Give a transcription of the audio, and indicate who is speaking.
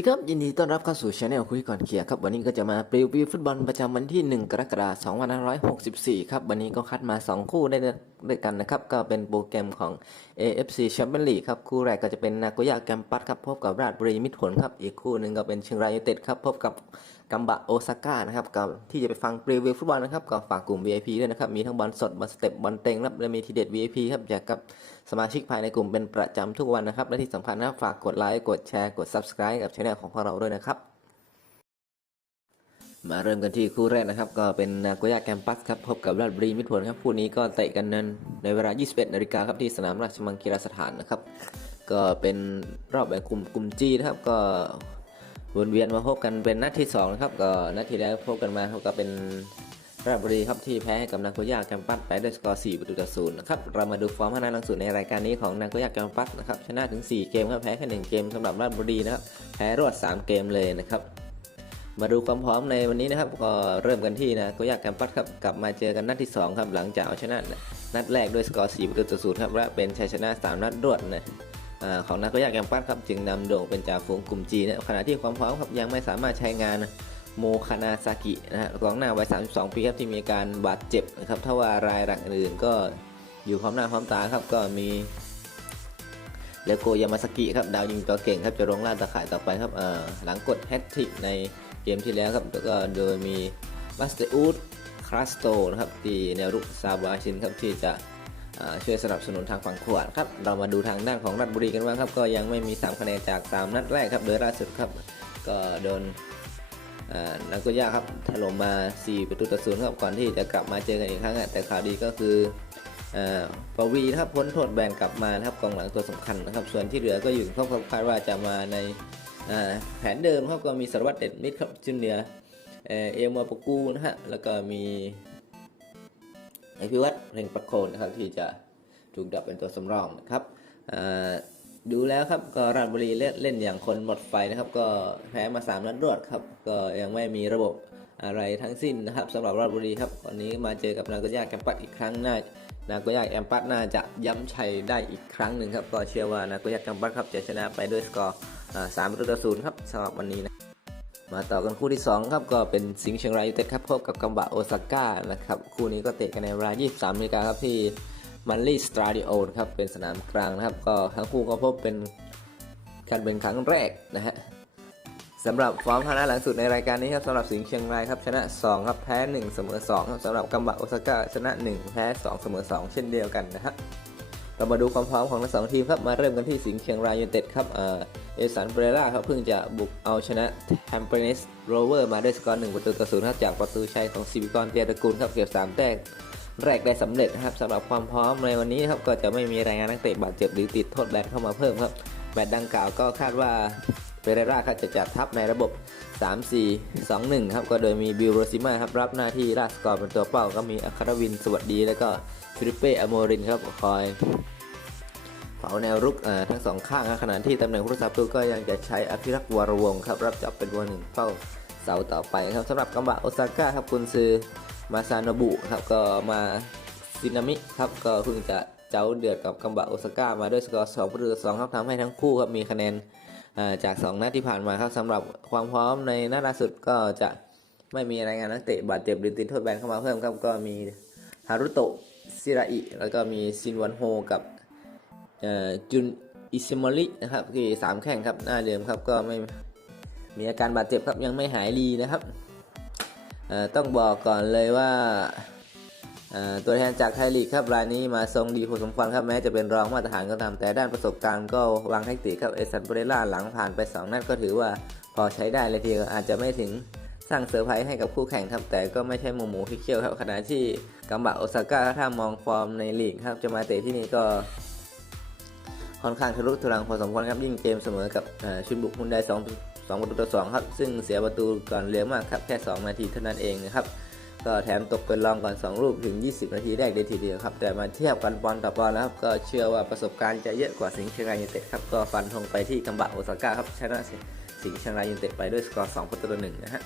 Speaker 1: ดีครับยินดีต้อนรับเข้าสู่ช anel คุยก่อนเคลียร์ครับวันนี้ก็จะมาปรีวิวฟุตบอลประจำวันที่ 1 กรกฎาคม2564 ครับ วันนี้ก็คัดมา 2 คู่ได้ด้วยกันนะครับ ก็เป็นโปรแกรมของ AFC Champions League ครับ คู่แรกก็จะเป็นนาโกย่าแกมปัสครับพบกับราชบุรีมิตรผลครับ อีกคู่หนึ่งก็เป็นเชียงรายยูไนเต็ดครับพบกับ กัมบะโอซาก้านะครับกับที่จะไปฟังปรีวิวฟุตบอลนะครับก็ฝากกลุ่ม VIP ด้วยนะครับ มีทั้งบอลสดบอลสเต็ปบอลเต็งครับและมีทีเด็ด VIP ครับแจกกับสมาชิกภายในกลุ่มเป็นประจำทุกวันนะครับ และที่สำคัญนะครับฝากกดไลค์กดแชร์กด Subscribe กับช่องของพวกเราด้วยนะครับมาเริ่มกันที่คู่แรกนะครับก็เป็นนาโกย่าแกมปัสครับพบกับราชบุรีมิตรผลครับคู่นี้ก็เตะกันนั้นในเวลา 21นาฬิกาครับที่สนามราชมังคลาสถานนะครับ ก็เป็นรอบแบ่งกลุ่มกลุ่มจีนะครับก็ วนเวียนมาพบกันเป็นนัดที่2นะครับก็นัดที่แล้วพบกันมาเขาก็เป็นราชบุรีครับที่แพ้ให้กับนาโกยาแกมปัสไปด้วยสกอร์4ประตูต่อศูนย์นะครับเรามาดูฟอร์มห้านัดหลังสุดในรายการนี้ของนาโกยาแกมปัสนะครับชนะถึง 4 เกมครับแพ้แค่1เกมสำหรับราชบุรีนะครับแพ้รวด 3 เกมเลยนะครับมาดูความพร้อมในวันนี้นะครับก็เริ่มกันที่นะโกยาแกมปัสครับกลับมาเจอกันนัดที่2ครับหลังจากเอาชนะนัดแรกด้วยสกอร์4ประตูต่อศูนย์ครับและเป็นชัยชนะ 3 นัดรวดนะ ของนาโกย่าแกมปัสครับจึงนำโด่งเป็นจ่าฝูงกลุ่มจีนะขณะที่ความพร้อมครับยังไม่สามารถใช้งานโมคานาซากินะฮะกองหน้าวัย 32 ปีครับที่มีการบาดเจ็บนะครับถ้าว่ารายหลักอื่นก็อยู่พร้อมหน้าพร้อมตาครับก็มีเลโกยามาสกิครับดาวยิงตัวเก่งครับจะลงล่าตะข่ายต่อไปครับเอ่อหลังกดแฮตทริกในเกมที่แล้วครับแล้วก็โดยมีบัสเตอูดคราสโตนะครับที่แนวรุกซาบาชินครับที่จะ ช่วยสนับสนุนทางฝั่งขวาครับเรามาดูทางด้านของรัฐบุรีกันบ้างครับ ก็ยังไม่มี 3 คะแนนจาก 3 นัดแรกครับ โดยล่าสุดครับ ก็โดนนาโกย่าครับถล่มมา 4 ประตูต่อศูนย์ครับก่อนที่จะกลับมาเจอกันอีกครั้งแต่ข่าวดีก็คืออ่าปวีนะครับพ้นโทษแบนกลับมานะครับกองหลังตัวสำคัญนะครับ ส่วนที่เหลือก็อยู่ครอบคาดว่าจะมาในแผนเดิมครับก็มีสารวัตรเด็ดมิดครับจุนเนียเอเอมัวปกูนะฮะแล้วก็มีไอพิวัต เร่งประโคนนะครับที่จะถูกดับเป็นตัวสำรองนะครับดูแล้วครับก็ราชบุรีเล่นอย่างคนหมดไฟนะครับ ก็แพ้มา3นัดรวดครับ ก็ยังไม่มีระบบอะไรทั้งสิ้นนะครับสำหรับราชบุรีครับวันนี้มาเจอกับนาโกย่าแคมปัสอีกครั้งหน่านาโกย่าแคมปัสน่าจะย้ำชัยได้อีกครั้งหนึ่งครับก็เชื่อว่านาโกย่าแคมปัสครับจะชนะไปด้วยสกอร์สามประตูศูนย์ครับสำหรับวันนี้นะ มาต่อกันคู่ที่ 2 ครับก็เป็นสิงห์เชียงรายยูเต็ดครับพบกับกัมบะโอซาก้านะครับคู่นี้ก็เตะกันในเวลา 23นาฬิกาครับที่มันลี่สตาดิโอครับเป็นสนามกลางนะครับก็ทั้งคู่ก็พบเป็นการเป็นครั้งแรกนะฮะสำหรับฟอร์มพานะหลังสุดในรายการนี้ครับสำหรับสิงห์เชียงรายครับชนะ 2 ครับแพ้ 1 เสมอ2ครับสำหรับกัมบะโอซาก้าชนะ 1 แพ้ 2 เสมอ 2 เช่นเดียวกันนะฮะ เรามาดูความพร้อมของทั้งสองทีมครับ มาเริ่มกันที่สิงห์เชียงรายยูไนเต็ดครับเอสันเบรล่าครับเพิ่งจะบุกเอาชนะแฮมเปอร์เนสโรเวอร์มาด้วยสกอร์หนึ่งประตูต่อศูนย์จากประตูชัยของซิบิกรเตียตระกูลครับเก็บสามแต้มแรกได้สำเร็จครับสำหรับความพร้อมในวันนี้ครับก็จะไม่มีรายงานนักเตะบาดเจ็บหรือติดโทษแบนเข้ามาเพิ่มครับแมตช์ดังกล่าวก็คาดว่า เปเรราครับจะจัดทัพในระบบ 3-4-2-1 ครับ ก็โดยมีบิลโรซิมาครับรับหน้าที่ลากสกอร์เป็นตัวเป้า ก็มีอัครวินสวัสดี แล้วก็ฟิลิปเป้อโมรินครับคอยเผาแนวรุกอ่าทั้งสองข้างขณะที่ตำแหน่งผู้รักษาประตูก็ยังจะใช้อภิรักษ์วรวงครับ รับจับเป็นตัวหนึ่งเฝ้าเสาต่อไปครับสำหรับกัมบะโอซาก้าครับกุนซือมาซานบุครับก็มาซินามิครับก็เพิ่งจะเจ้าเดือดกับกัมบะโอซาก้ามาด้วยสกอร์2ประตูต่อ2ครับทำให้ทั้งคู่ครับมีคะแนน จาก 2 นัดที่ผ่านมาครับสำหรับความพร้อมในนัดล่าสุดก็จะไม่มีรายงานนักเตะบาดเจ็บหรือติดโทษแบนเข้ามาเพิ่มครับก็มีฮารุโตะซิราอิแล้วก็มีซินวันโฮกับจุนอิซิมอรินะครับที่สามแข่งครับหน้าเดิมครับก็ไม่มีอาการบาดเจ็บครับยังไม่หายดีนะครับต้องบอกก่อนเลยว่า ตัวแทนจากไทยลีกครับรายนี้มาทรงดีพอสมควรครับแม้จะเป็นรองมาตรฐานก็ตามแต่ด้านประสบการณ์ก็วางแท็กติกครับเอซันเบเรล่าหลังผ่านไป 2 นัดก็ถือว่าพอใช้ได้เลยทีเดียวอาจจะไม่ถึงสร้างเซอร์ไพรส์ให้กับคู่แข่งครับแต่ก็ไม่ใช่หมูหมูที่เคี่ยวครับขณะที่กัมบะโอซาก้าถ้ามองฟอร์มในลีกครับจะมาเตะที่นี่ก็ค่อนข้างทะลุทะลังพอสมควรครับยิ่งเกมเสมอกับชุนบุกฮุนไดสองประตูต่อสองครับซึ่งเสียประตูก่อนเลี้ยงมากครับแค่ 2 นาทีเท่านั้นเองนะครับ ก็แถมตกเป็นรองก่อน 2 ลูกถึง 20 นาทีแรกได้ทีเดียวครับ แต่มาเทียบกันบอลต่อบอลนะครับ ก็เชื่อว่าประสบการณ์จะเยอะกว่าสิงห์เชียงรายยูไนเต็ดครับ ก็ฟันธงไปที่กัมบะโอซาก้าครับชนะสิงห์เชียงรายยูไนเต็ดไปด้วยสกอร์2ประตูต่อ1นะฮะ